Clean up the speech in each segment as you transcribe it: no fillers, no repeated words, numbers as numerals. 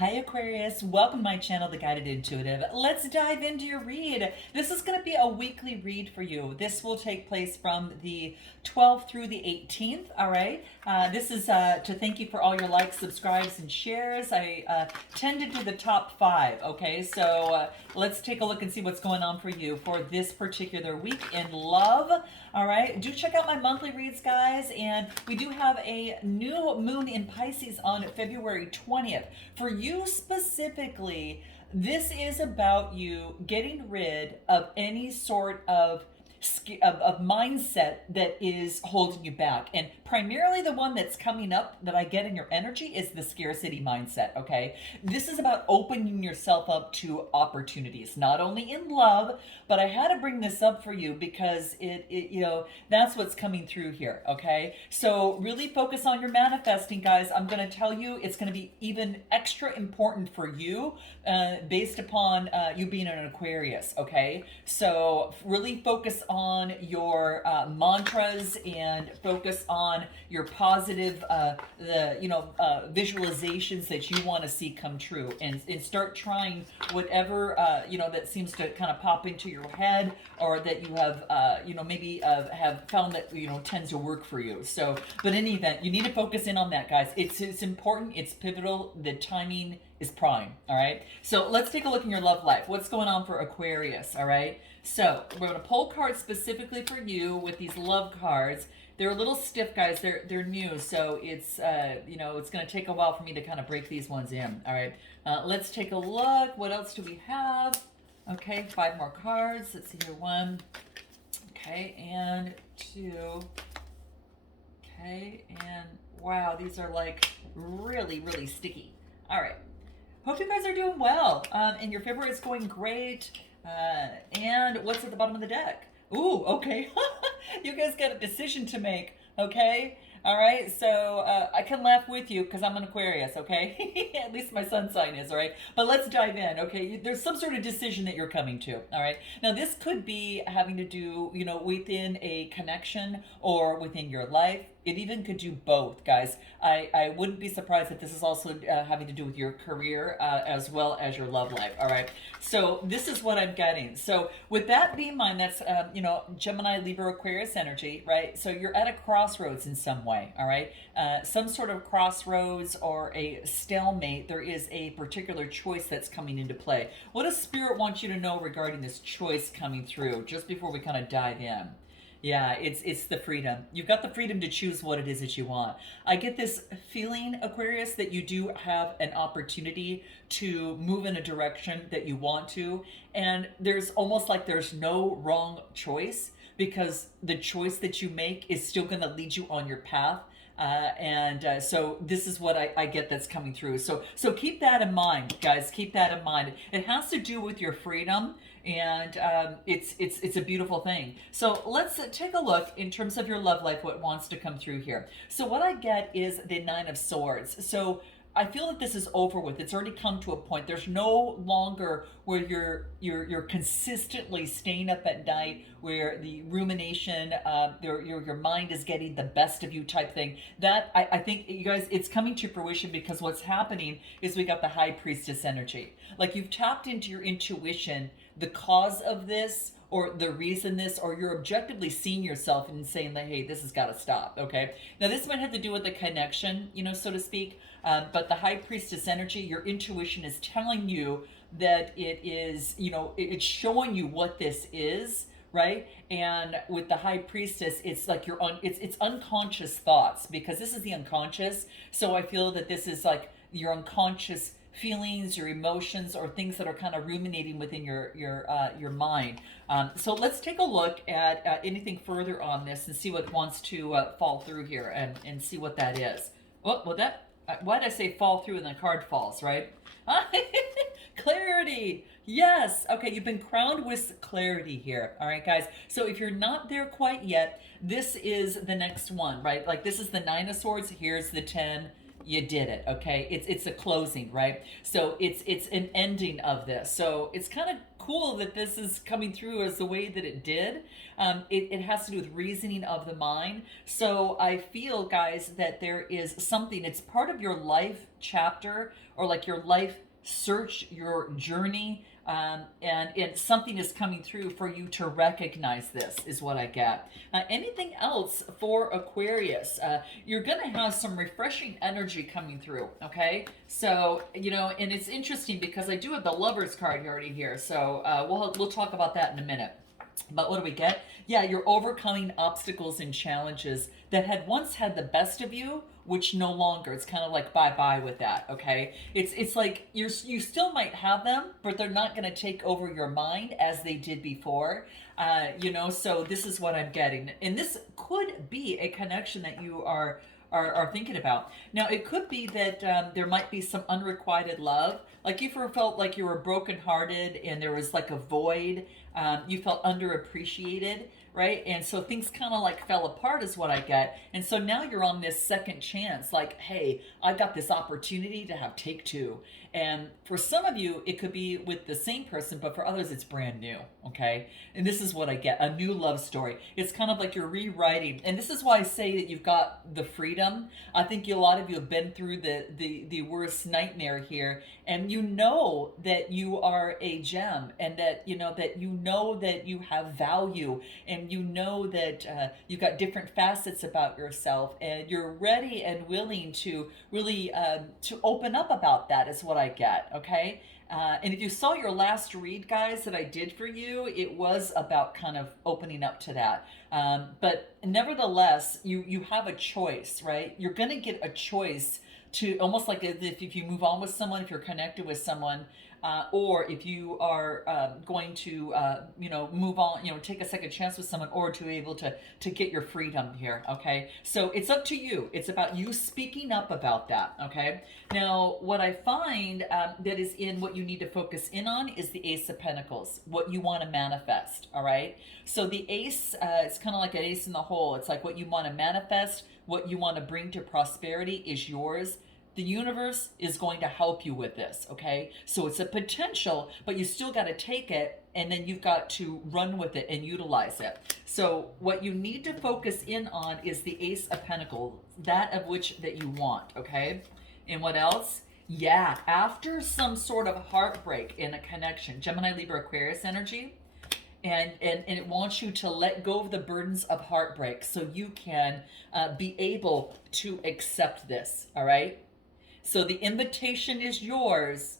Hi Aquarius, welcome to my channel, The Guided Intuitive. Let's dive into your read. This is going to be a weekly read for you. This will take place from the 12th through the 18th, all right? This is to thank you for all your likes, subscribes, and shares. I tend to do the top 5, okay? So let's take a look and see what's going on for you for this particular week in love. All right, do check out my monthly reads, guys, and we do have a new moon in Pisces on February 20th. For you specifically, this is about you getting rid of any sort of mindset that is holding you back. And primarily the one that's coming up that I get in your energy is the scarcity mindset, okay? This is about opening yourself up to opportunities, not only in love, but I had to bring this up for you because that's what's coming through here, okay? So really focus on your manifesting, guys. I'm going to tell you it's going to be even extra important for you based upon you being an Aquarius, okay? So really focus on your mantras and focus on your positive visualizations that you want to see come true, and start trying whatever that seems to kind of pop into your head, or that you have have found that tends to work for you. So but in any event, you need to focus in on that, guys. It's important, it's pivotal, the timing is prime. All right, so let's take a look in your love life. What's going on for Aquarius? All right, so we're going to pull cards specifically for you with these love cards. They're a little stiff, guys. They're new, so it's it's going to take a while for me to kind of break these ones in. All right, let's take a look. What else do we have? Okay, 5 more cards. Let's see here. 1, okay, and 2. Okay, and wow, these are like really, really sticky. All right. Hope you guys are doing well. And your February is going great. And what's at the bottom of the deck? Ooh, okay. You guys got a decision to make, okay? All right, so I can laugh with you because I'm an Aquarius, okay? At least my sun sign is, all right? But let's dive in, okay? There's some sort of decision that you're coming to, all right? Now, this could be having to do, within a connection or within your life. It even could do both, guys. I wouldn't be surprised if this is also having to do with your career as well as your love life, all right? So this is what I'm getting. So with that being in mind, that's, Gemini, Libra, Aquarius energy, right? So you're at a crossroads in some way, all right? Some sort of crossroads or a stalemate. There is a particular choice that's coming into play. What does Spirit want you to know regarding this choice coming through, just before we kind of dive in? Yeah, it's the freedom. You've got the freedom to choose what it is that you want. I get this feeling, Aquarius, that you do have an opportunity to move in a direction that you want to. And there's almost like there's no wrong choice, because the choice that you make is still going to lead you on your path. So this is what I get that's coming through. So keep that in mind, guys. Keep that in mind. It has to do with your freedom, and it's a beautiful thing. So let's take a look in terms of your love life, what wants to come through here. So what I get is the 9 of Swords. So I feel that this is over with. It's already come to a point. There's no longer where you're consistently staying up at night, where the rumination, your mind is getting the best of you type thing. That I think, you guys, it's coming to fruition, because what's happening is we got the High Priestess energy. Like, you've tapped into your intuition, the cause of this, or the reason this, or you're objectively seeing yourself and saying that, hey, this has got to stop, okay? Now, this might have to do with the connection, so to speak, but the High Priestess energy, your intuition is telling you that it is, it's showing you what this is, right? And with the High Priestess, it's like it's unconscious thoughts, because this is the unconscious. So I feel that this is like your unconscious feelings, your emotions, or things that are kind of ruminating within your mind. So let's take a look at anything further on this and see what wants to fall through here, and see what that is. Oh, well, why did I say fall through and the card falls, right? Clarity. Yes. Okay, you've been crowned with clarity here. All right, guys. So if you're not there quite yet, this is the next one, right? Like, this is the 9 of Swords. Here's the 10. You did it, okay? It's a closing, right? So it's an ending of this. So it's kind of cool that this is coming through as the way that it did. It has to do with reasoning of the mind. So I feel, guys, that there is something, it's part of your life chapter, or like your life search, your journey, and something is coming through for you to recognize this, is what I get. Anything else for Aquarius? You're going to have some refreshing energy coming through, okay? So, you know, and it's interesting because I do have the Lovers card already here, so we'll talk about that in a minute. But what do we get? Yeah, you're overcoming obstacles and challenges that had once had the best of you, which no longer. It's kind of like bye-bye with that, okay? It's like you still might have them, but they're not going to take over your mind as they did before. You know, so this is what I'm getting. And this could be a connection that you are thinking about. Now, it could be that there might be some unrequited love. Like you ever felt like you were brokenhearted and there was like a void. You felt underappreciated, right? And so things kind of like fell apart is what I get. And so now you're on this second chance, like, hey, I got this opportunity to have take two. And for some of you, it could be with the same person, but for others, it's brand new, okay? And this is what I get, a new love story. It's kind of like you're rewriting. And this is why I say that you've got the freedom. I think a lot of you have been through the worst nightmare here. And you know that you are a gem, and that you know that you have value, and you know that you've got different facets about yourself, and you're ready and willing to really to open up about that is what I get, okay? And if you saw your last read, guys, that I did for you, it was about kind of opening up to that. But nevertheless, you have a choice, right? You're going to get a choice to, almost like if you move on with someone, if you're connected with someone, or if you are going to, move on, take a second chance with someone, or to be able to get your freedom here, okay? So it's up to you. It's about you speaking up about that, okay? Now, what I find that is in what you need to focus in on is the Ace of Pentacles, what you want to manifest, all right? So the Ace, it's kind of like an ace in the hole. It's like what you want to manifest, what you want to bring to prosperity is yours. The universe is going to help you with this, okay? So it's a potential, but you still got to take it, and then you've got to run with it and utilize it. So what you need to focus in on is the Ace of Pentacles, that of which that you want, okay? And what else? Yeah, after some sort of heartbreak in a connection, Gemini, Libra, Aquarius energy, and it wants you to let go of the burdens of heartbreak so you can be able to accept this, all right? So the invitation is yours.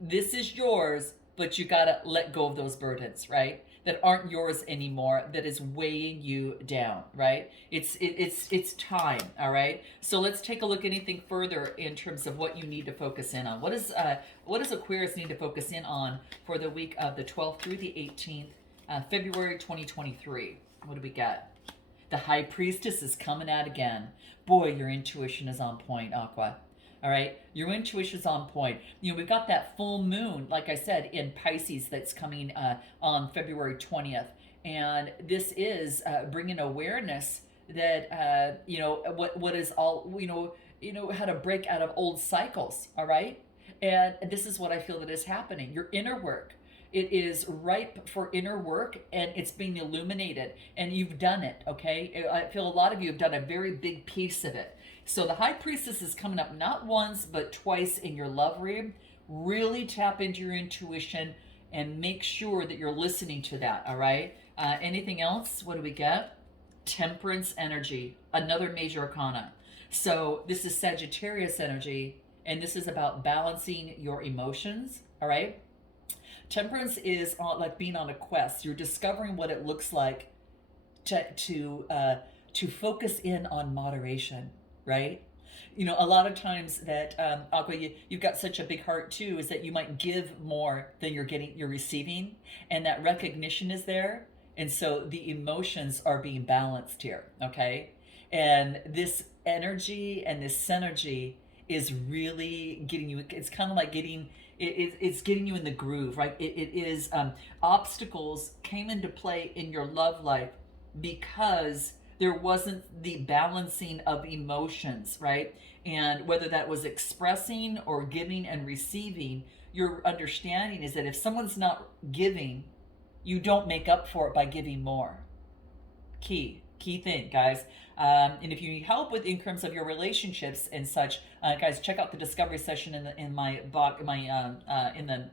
This is yours, but you got to let go of those burdens, right? That aren't yours anymore, that is weighing you down, right? It's time, all right? So let's take a look at anything further in terms of what you need to focus in on. What does Aquarius need to focus in on for the week of the 12th through the 18th, February 2023? What do we got? The High Priestess is coming out again. Boy, your intuition is on point, Aqua. All right, your intuition's on point. You know, we've got that full moon, like I said, in Pisces that's coming on February 20th. And this is bringing awareness that, what is all, how to break out of old cycles, all right? And this is what I feel that is happening. Your inner work. It is ripe for inner work, and it's being illuminated, and you've done it, okay? I feel a lot of you have done a very big piece of it. So the High Priestess is coming up not once, but twice in your love read. Really tap into your intuition and make sure that you're listening to that, all right? Anything else? What do we get? Temperance energy, another major arcana. So this is Sagittarius energy, and this is about balancing your emotions, all right? Temperance is like being on a quest. You're discovering what it looks like to focus in on moderation, right? You know, a lot of times that Aqua, you've got such a big heart too, is that you might give more than you're receiving, and that recognition is there, and so the emotions are being balanced here, okay? And this energy and this synergy is really getting you. It's kind of like it's getting you in the groove, right? It is obstacles came into play in your love life because there wasn't the balancing of emotions, right? And whether that was expressing or giving and receiving, your understanding is that if someone's not giving, you don't make up for it by giving more. Key thing, guys. And if you need help with in terms of your relationships and such, guys, check out the discovery session in my box, in the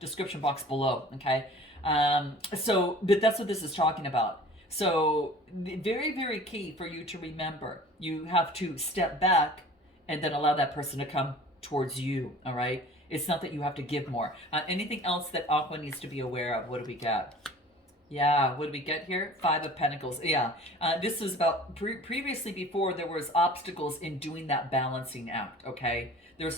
description box below. Okay. But that's what this is talking about. So very, very key for you to remember. You have to step back and then allow that person to come towards you. All right. It's not that you have to give more. Anything else that Aqua needs to be aware of? What do we got? Yeah, what do we get here? Five of Pentacles. Yeah, this was about previously before there was obstacles in doing that balancing act. Okay, there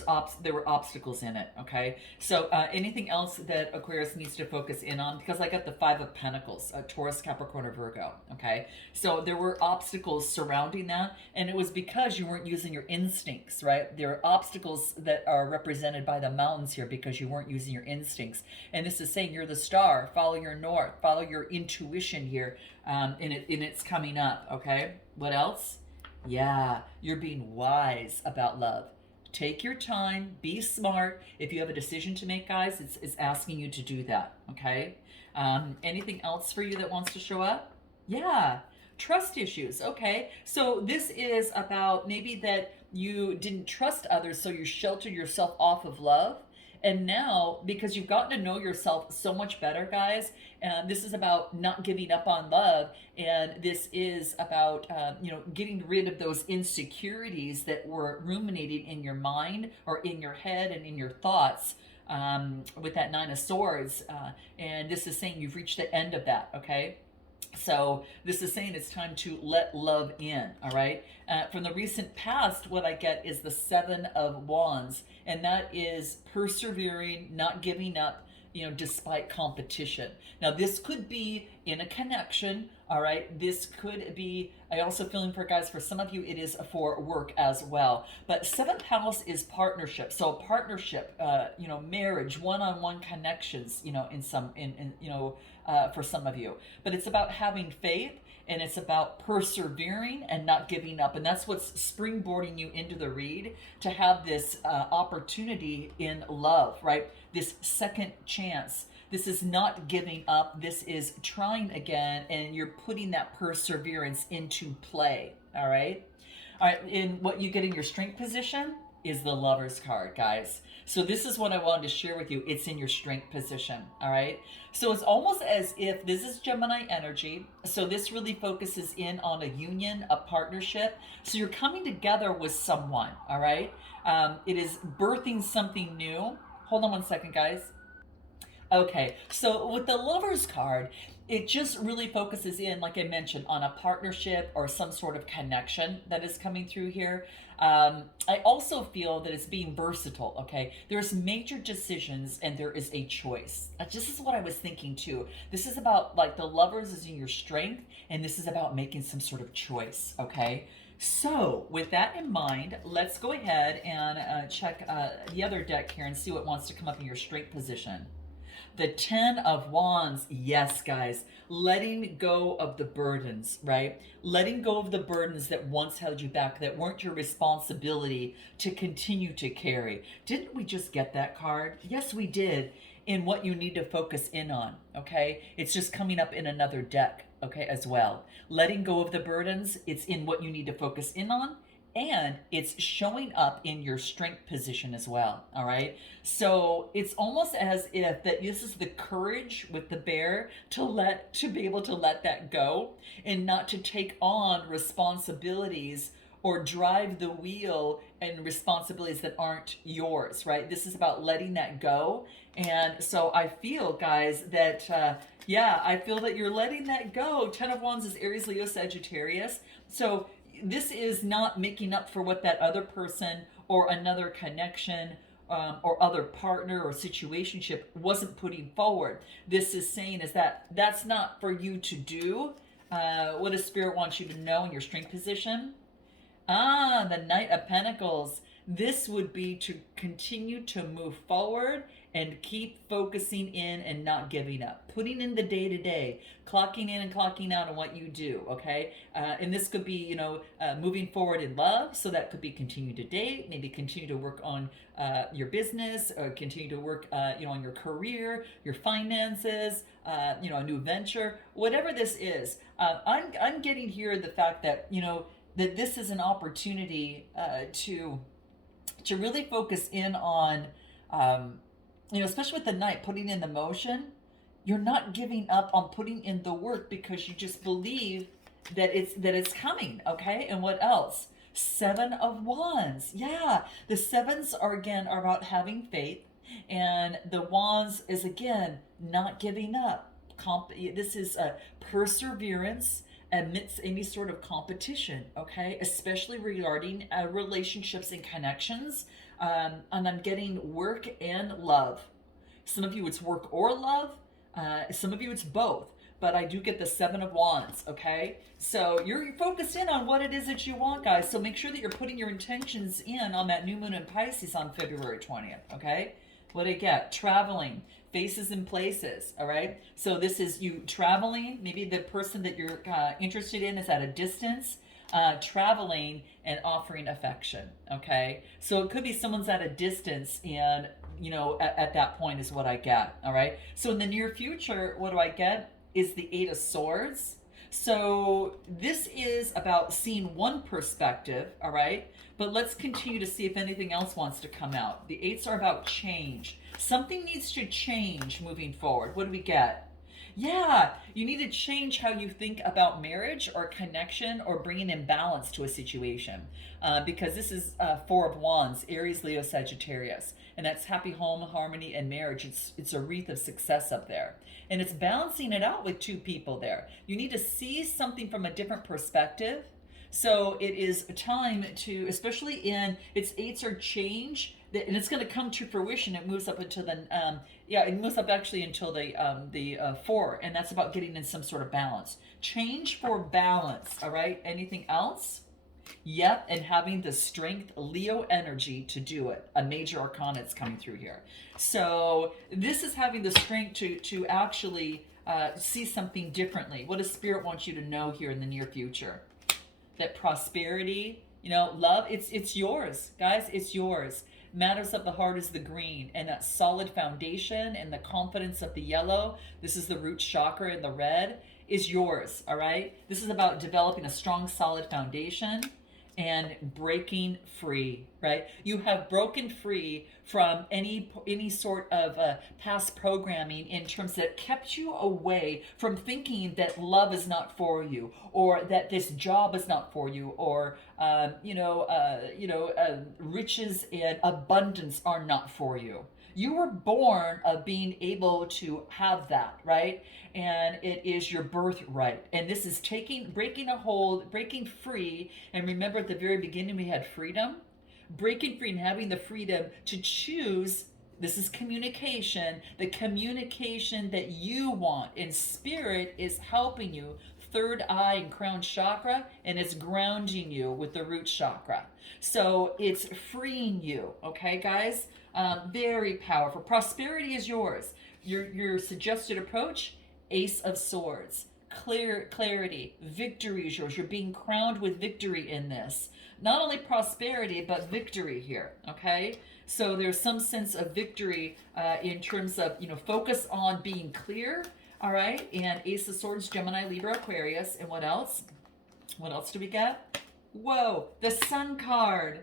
were obstacles in it. Okay, so anything else that Aquarius needs to focus in on? Because I got the Five of Pentacles, Taurus, Capricorn, or Virgo. Okay, so there were obstacles surrounding that, and it was because you weren't using your instincts. Right, there are obstacles that are represented by the mountains here because you weren't using your instincts, and this is saying you're the star. Follow your north. Follow your intuition here, and it's coming up. Okay, what else? Yeah, you're being wise about love. Take your time, be smart. If you have a decision to make, guys, it's asking you to do that. Okay, anything else for you that wants to show up? Yeah, trust issues. Okay, so this is about maybe that you didn't trust others, so you sheltered yourself off of love. And now, because you've gotten to know yourself so much better, guys, this is about not giving up on love. And this is about, getting rid of those insecurities that were ruminating in your mind or in your head and in your thoughts with that Nine of Swords. And this is saying you've reached the end of that, okay? So this is saying it's time to let love in, all right? From the recent past, what I get is the Seven of Wands, and that is persevering, not giving up, despite competition. Now, this could be in a connection, all right? This could be, I also feeling for guys, for some of you, it is for work as well. But seventh house is partnership. So partnership, marriage, one-on-one connections, for some of you. But it's about having faith, and it's about persevering and not giving up. And that's what's springboarding you into the read, to have this opportunity in love, right? This second chance. This is not giving up. This is trying again, and you're putting that perseverance into play, all right? All right, and what you get in your strength position is the Lover's card, guys. So this is what I wanted to share with you. It's in your strength position, all right? So it's almost as if this is Gemini energy. So this really focuses in on a union, a partnership. So you're coming together with someone, all right? It is birthing something new. Hold on one second, guys. Okay, so with the Lover's card, it just really focuses in, like I mentioned, on a partnership or some sort of connection that is coming through here. I also feel that it's being versatile, okay? There's major decisions and there is a choice. This is what I was thinking too. This is about, like, the Lovers is in your strength, and this is about making some sort of choice, okay? So with that in mind, let's go ahead and check the other deck here and see what wants to come up in your strength position. The Ten of Wands, yes, guys, letting go of the burdens, right? Letting go of the burdens that once held you back, that weren't your responsibility to continue to carry. Didn't we just get that card? Yes, we did. In what you need to focus in on, okay? It's just coming up in another deck, okay, as well. Letting go of the burdens, it's in what you need to focus in on, and it's showing up in your strength position as well, all right? So it's almost as if that this is the courage with the bear to be able to let that go and not to take on responsibilities or drive the wheel and responsibilities that aren't yours, right? This is about letting that go. And so I feel, guys, that, I feel that you're letting that go. Ten of Wands is Aries, Leo, Sagittarius. So this is not making up for what that other person or another connection or other partner or situationship wasn't putting forward. This is saying is that that's not for you to do. What does Spirit want you to know in your strength position? The Knight of Pentacles. This would be to continue to move forward and keep focusing in and not giving up, putting in the day to day, clocking in and clocking out on what you do. Okay. And this could be, moving forward in love. So that could be continue to date, maybe continue to work on your business, or continue to work, on your career, your finances, a new venture, whatever this is. I'm getting here the fact that, that this is an opportunity to really focus in on, especially with the night, putting in the motion. You're not giving up on putting in the work because you just believe that it's coming. Okay, and what else? Seven of Wands. Yeah, the sevens are about having faith, and the Wands is again not giving up. This is a perseverance amidst any sort of competition, okay, especially regarding relationships and connections. And I'm getting work and love. Some of you it's work or love, some of you it's both, but I do get the Seven of Wands, okay? So you're focused in on what it is that you want, guys. So make sure that you're putting your intentions in on that new moon in Pisces on February 20th, okay? What do I get? Traveling, faces and places, all right? So this is you traveling. Maybe the person that you're interested in is at a distance, traveling and offering affection, okay? So it could be someone's at a distance and, at that point is what I get, all right? So in the near future, what do I get is the Eight of Swords. So this is about seeing one perspective, all right? But let's continue to see if anything else wants to come out. The eights are about change. Something needs to change moving forward. What do we get? Yeah, you need to change how you think about marriage or connection or bringing in balance to a situation. Because this is Four of Wands, Aries, Leo, Sagittarius. And that's happy home, harmony, and marriage. It's a wreath of success up there. And it's balancing it out with two people there. You need to see something from a different perspective. So it is time to, especially in its eights are change, and it's going to come to fruition. It moves up until it moves up actually until the four, and that's about getting in some sort of balance. Change for balance. All right. Anything else? Yep, and having the strength, Leo energy to do it. A major arcana is coming through here. So this is having the strength to actually see something differently. What does Spirit want you to know here in the near future? That prosperity, love, it's yours, guys. It's yours. Matters of the heart is the green, and that solid foundation and the confidence of the yellow. This is the root chakra in the red. Is yours, all right? This is about developing a strong, solid foundation and breaking free, right? You have broken free from any sort of past programming in terms that kept you away from thinking that love is not for you, or that this job is not for you, or riches and abundance are not for you. You were born of being able to have that, right? And it is your birthright. And this is breaking a hold, breaking free. And remember at the very beginning, we had freedom. Breaking free and having the freedom to choose. This is communication, the communication that you want. And Spirit is helping you, third eye and crown chakra, and it's grounding you with the root chakra. So it's freeing you, okay, guys? Very powerful. Prosperity is yours. Your suggested approach, Ace of Swords. Clarity, victory is yours. You're being crowned with victory in this. Not only prosperity, but victory here, okay? So there's some sense of victory in terms of, focus on being clear, all right? And Ace of Swords, Gemini, Libra, Aquarius. And what else? What else do we get? Whoa, the Sun card.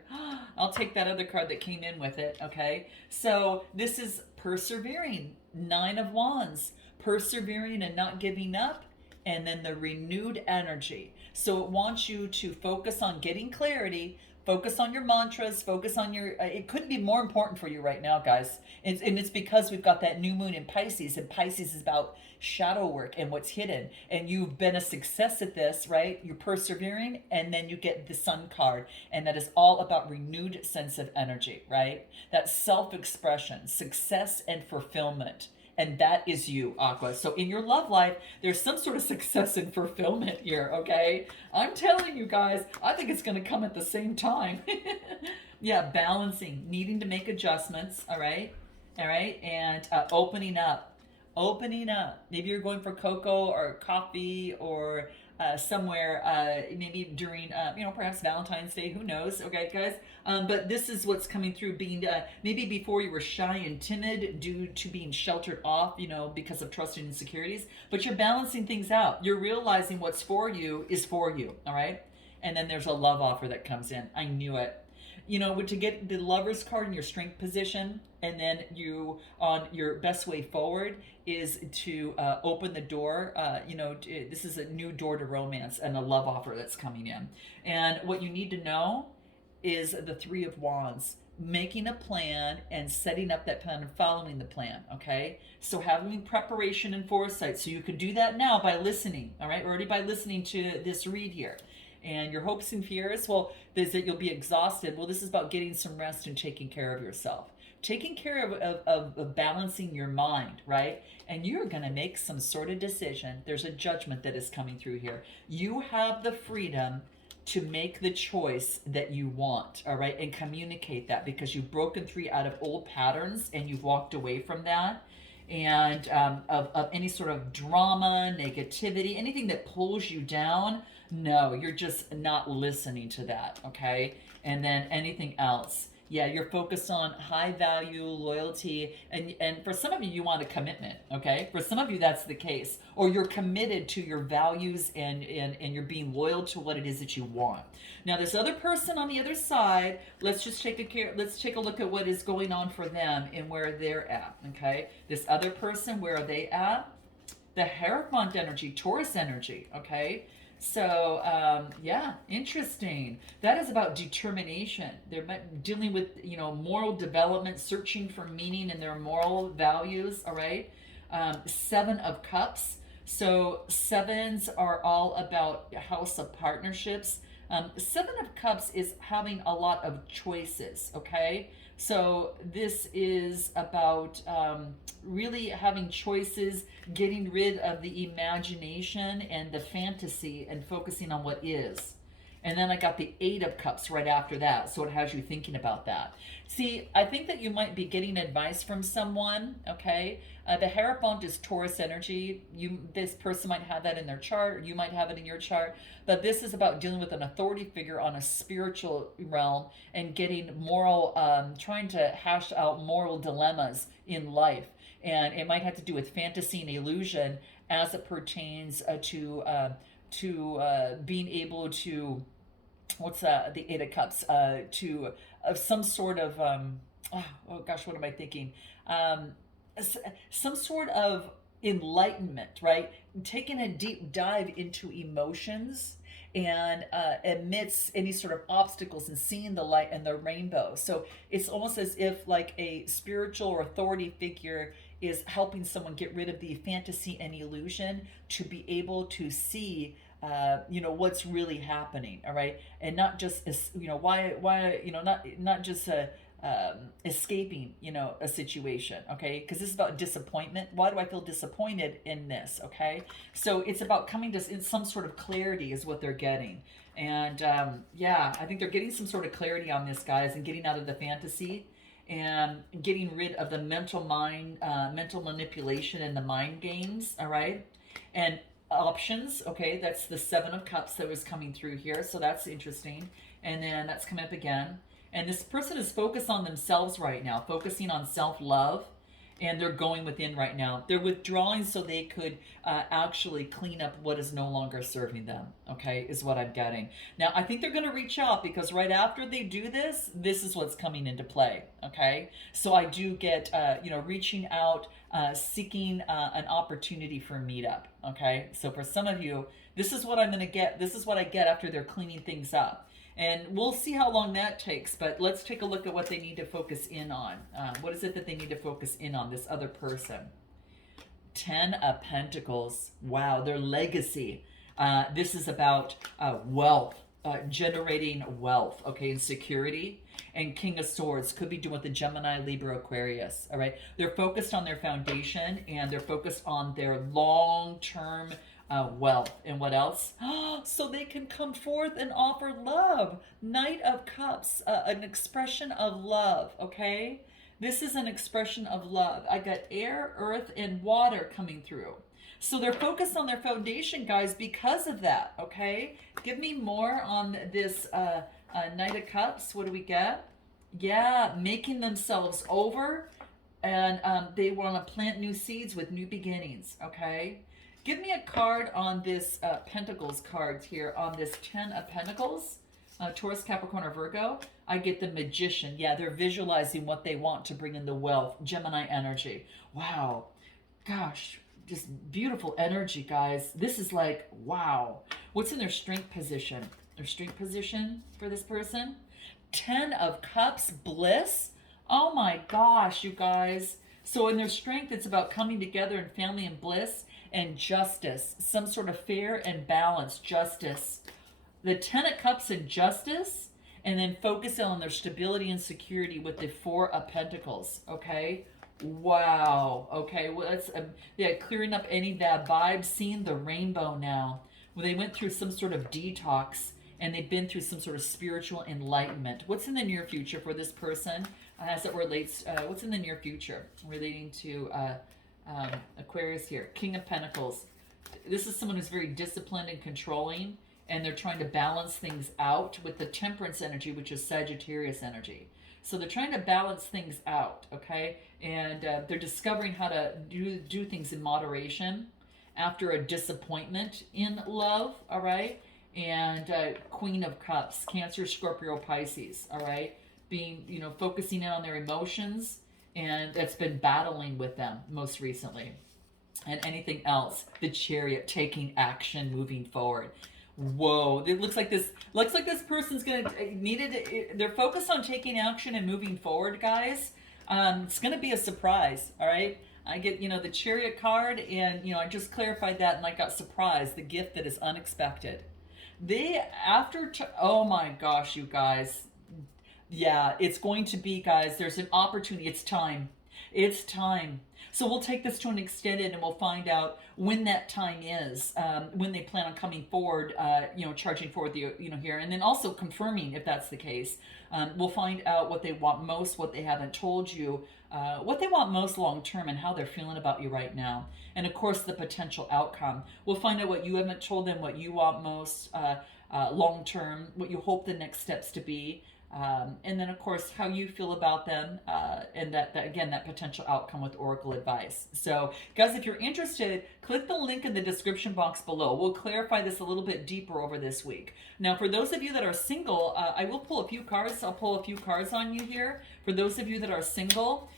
I'll take that other card that came in with it, okay? So this is persevering, Nine of Wands, persevering and not giving up, and then the renewed energy. So it wants you to focus on getting clarity, focus on your mantras, focus on your, it couldn't be more important for you right now, guys. And it's because we've got that new moon in Pisces, and Pisces is about shadow work and what's hidden. And you've been a success at this, right? You're persevering, and then you get the Sun card. And that is all about renewed sense of energy, right? That self-expression, success and fulfillment. And that is you, Aqua. So in your love life, there's some sort of success and fulfillment here, okay? I'm telling you guys, I think it's going to come at the same time. Yeah, balancing, needing to make adjustments. All right, and opening up, opening up. Maybe you're going for cocoa or coffee or somewhere, maybe during, perhaps Valentine's Day. Who knows? Okay, guys. But this is what's coming through. Being maybe before you were shy and timid due to being sheltered off, because of trust and insecurities. But you're balancing things out. You're realizing what's for you is for you. All right, and then there's a love offer that comes in. I knew it. To get the Lover's card in your strength position, and then you on your best way forward is to open the door. This is a new door to romance and a love offer that's coming in. And what you need to know is the Three of Wands. Making a plan and setting up that plan and following the plan. Okay, so having preparation and foresight, so you can do that now by listening. All right, already by listening to this read here. And your hopes and fears, well, is that you'll be exhausted. Well, this is about getting some rest and taking care of yourself. Taking care of balancing your mind, right? And you're going to make some sort of decision. There's a judgment that is coming through here. You have the freedom to make the choice that you want, all right? And communicate that, because you've broken free out of old patterns and you've walked away from that. And of any sort of drama, negativity, anything that pulls you down. No, you're just not listening to that, okay? And then anything else. Yeah, you're focused on high value, loyalty, and for some of you, you want a commitment, okay? For some of you, that's the case. Or you're committed to your values and you're being loyal to what it is that you want. Now, this other person on the other side, let's take a look at what is going on for them and where they're at, okay? This other person, where are they at? The Hierophant energy, Taurus energy, okay? So, yeah, interesting. That is about determination. They're dealing with, moral development, searching for meaning in their moral values, all right? Seven of Cups. So sevens are all about House of Partnerships. Seven of Cups is having a lot of choices, okay? So this is about really having choices, getting rid of the imagination and the fantasy and focusing on what is. And then I got the Eight of Cups right after that. So it has you thinking about that. See, I think that you might be getting advice from someone, okay? The Hierophant is Taurus energy. This person might have that in their chart, or you might have it in your chart. But this is about dealing with an authority figure on a spiritual realm and getting moral, trying to hash out moral dilemmas in life. And it might have to do with fantasy and illusion as it pertains to being able to, what's the Eight of Cups, to some sort of, oh gosh, what am I thinking? Some sort of enlightenment, right? Taking a deep dive into emotions and amidst any sort of obstacles and seeing the light and the rainbow. So it's almost as if like a spiritual or authority figure is helping someone get rid of the fantasy and illusion to be able to see what's really happening, all right? And not just, not just escaping, a situation, okay? Because this is about disappointment. Why do I feel disappointed in this, okay? So it's about coming to some sort of clarity is what they're getting. And I think they're getting some sort of clarity on this, guys, and getting out of the fantasy and getting rid of the mental manipulation and the mind games, all right? And options, okay, that's the Seven of Cups that was coming through here, so that's interesting. And then that's coming up again. And this person is focused on themselves right now, focusing on self-love, and they're going within right now. They're withdrawing so they could actually clean up what is no longer serving them, okay, is what I'm getting. Now, I think they're going to reach out because right after they do this, this is what's coming into play, okay? So I do get, reaching out, seeking an opportunity for a meetup, okay? So for some of you, this is what I'm going to get. This is what I get after they're cleaning things up. And we'll see how long that takes, but let's take a look at what they need to focus in on. What is it that they need to focus in on, this other person? 10 of Pentacles. Wow, their legacy. This is about wealth, generating wealth, okay, and security. And King of Swords could be doing with the Gemini, Libra, Aquarius, all right? They're focused on their foundation, and they're focused on their long-term wealth. And what else? So they can come forth and offer love. Knight of Cups, an expression of love, okay? This is an expression of love. I got air, earth, and water coming through. So they're focused on their foundation, guys, because of that, okay? Give me more on this Knight of Cups. What do we get? Yeah, making themselves over, and they want to plant new seeds with new beginnings, okay? Give me a card on this Pentacles card here, on this 10 of Pentacles, Taurus, Capricorn, or Virgo. I get the Magician. Yeah, they're visualizing what they want to bring in the wealth. Gemini energy. Wow. Gosh, just beautiful energy, guys. This is like, wow. What's in their strength position? Their strength position for this person? 10 of Cups, bliss. Oh my gosh, you guys. So in their strength, it's about coming together in family and bliss and justice. Some sort of fair and balanced justice. The 10 of Cups and justice, and then focus on their stability and security with the 4 of Pentacles, okay? Wow. Okay, well, that's yeah, clearing up any bad vibes, seeing the rainbow now. Well, they went through some sort of detox, and they've been through some sort of spiritual enlightenment. What's in the near future for this person as it relates, what's in the near future relating to Aquarius here? King of Pentacles. This is someone who's very disciplined and controlling, and they're trying to balance things out with the Temperance energy, which is Sagittarius energy. So they're trying to balance things out, okay? And they're discovering how to do things in moderation after a disappointment in love, all right? And Queen of Cups, Cancer, Scorpio, Pisces, all right? Being, focusing in on their emotions, and that's been battling with them most recently. And anything else, the Chariot, taking action, moving forward. Whoa, it looks like this person's gonna they're focused on taking action and moving forward, guys. It's gonna be a surprise, all right? I get, the Chariot card, and, I just clarified that, and I got surprised, the gift that is unexpected. Oh my gosh, you guys. Yeah, it's going to be, guys, there's an opportunity. It's time. It's time. So we'll take this to an extended, and we'll find out when that time is, when they plan on coming forward, charging forward here, and then also confirming if that's the case. We'll find out what they want most, what they haven't told you, what they want most long term, and how they're feeling about you right now. And of course, the potential outcome. We'll find out what you haven't told them, what you want most long term, what you hope the next steps to be. And then, of course, how you feel about them, and that potential outcome with Oracle advice. So, guys, if you're interested, click the link in the description box below. We'll clarify this a little bit deeper over this week. Now, for those of you that are single, I will pull a few cards. I'll pull a few cards on you here. For those of you that are single,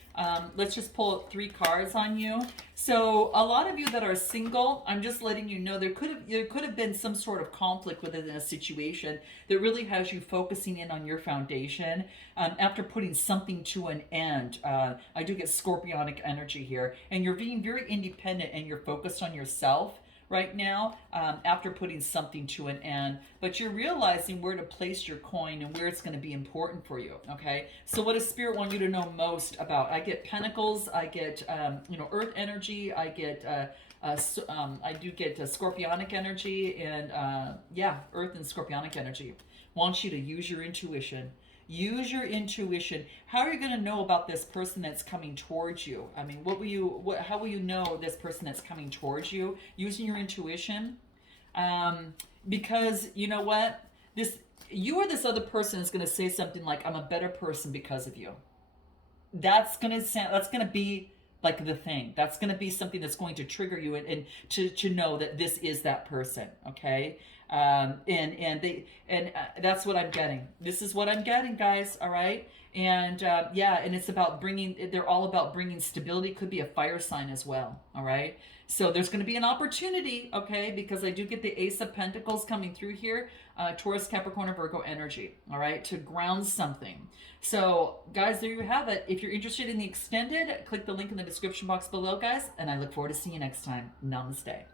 let's just pull 3 cards on you. So a lot of you that are single, I'm just letting you know there could have been some sort of conflict within a situation that really has you focusing in on your foundation after putting something to an end. I do get scorpionic energy here, and you're being very independent and you're focused on yourself right now after putting something to an end, but you're realizing where to place your coin and where it's going to be important for you. Okay, so what does Spirit want you to know most about? I get Pentacles, I get Earth energy, I get I do get Scorpionic energy, and Earth and Scorpionic energy. Wants you to use your intuition. Use your intuition. How are you going to know about this person that's coming towards you? I mean, how will you know this person that's coming towards you? Using your intuition. Because you know what? You or this other person is going to say something like, I'm a better person because of you. That's going to be like the thing. That's going to be something that's going to trigger you and to know that this is that person. Okay. That's what I'm getting. This is what I'm getting, guys. All right. And and it's about they're all about bringing stability. Could be a fire sign as well. All right. So there's going to be an opportunity, okay, because I do get the Ace of Pentacles coming through here, Taurus, Capricorn, or Virgo energy, all right, to ground something. So, guys, there you have it. If you're interested in the extended, click the link in the description box below, guys, and I look forward to seeing you next time. Namaste.